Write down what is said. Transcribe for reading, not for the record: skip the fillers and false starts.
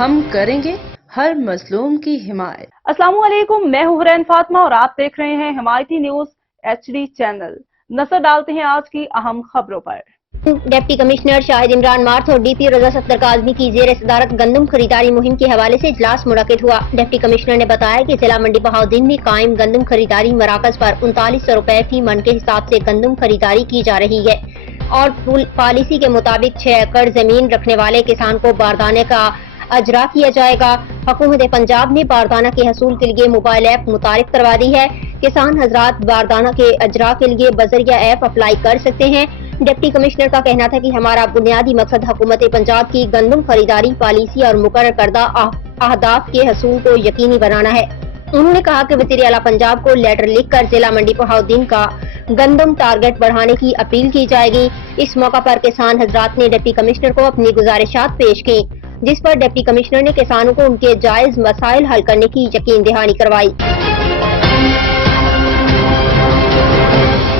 ہم کریں گے ہر مظلوم کی حمایت۔ السلام علیکم، میں ہوں حرین فاطمہ اور آپ دیکھ رہے ہیں حمایتی نیوز HD چینل۔ نظر ڈالتے ہیں آج کی اہم خبروں پر۔ ڈپٹی کمشنر شاہد عمران مارتھ اور ڈی پی رضا ستر کاظمی کی زیر صدارت گندم خریداری مہم کے حوالے سے اجلاس منعقد ہوا۔ ڈپٹی کمشنر نے بتایا کہ ضلع منڈی بہاؤالدین میں قائم گندم خریداری مراکز پر 3900 روپے فی من کے حساب سے گندم خریداری کی جا رہی ہے اور پالیسی کے مطابق 6 ایکڑ زمین رکھنے والے کسان کو باردانے کا اجرا کیا جائے گا۔ حکومت پنجاب نے باردانہ کے حصول کے لیے موبائل ایپ متعارف کروا دی ہے۔ کسان حضرات باردانہ کے اجرا کے لیے بذریعہ ایپ اپلائی کر سکتے ہیں۔ ڈپٹی کمشنر کا کہنا تھا کہ ہمارا بنیادی مقصد حکومت پنجاب کی گندم خریداری پالیسی اور مقرر کردہ اہداف کے حصول کو یقینی بنانا ہے۔ انہوں نے کہا کہ وزیر اعلیٰ پنجاب کو لیٹر لکھ کر ضلع منڈی بہاؤالدین کا گندم ٹارگٹ بڑھانے کی اپیل کی جائے گی۔ اس موقع پر کسان حضرات نے ڈپٹی کمشنر کو اپنی گزارشات پیش کی، جس پر ڈپٹی کمشنر نے کسانوں کو ان کے جائز مسائل حل کرنے کی یقین دہانی کروائی۔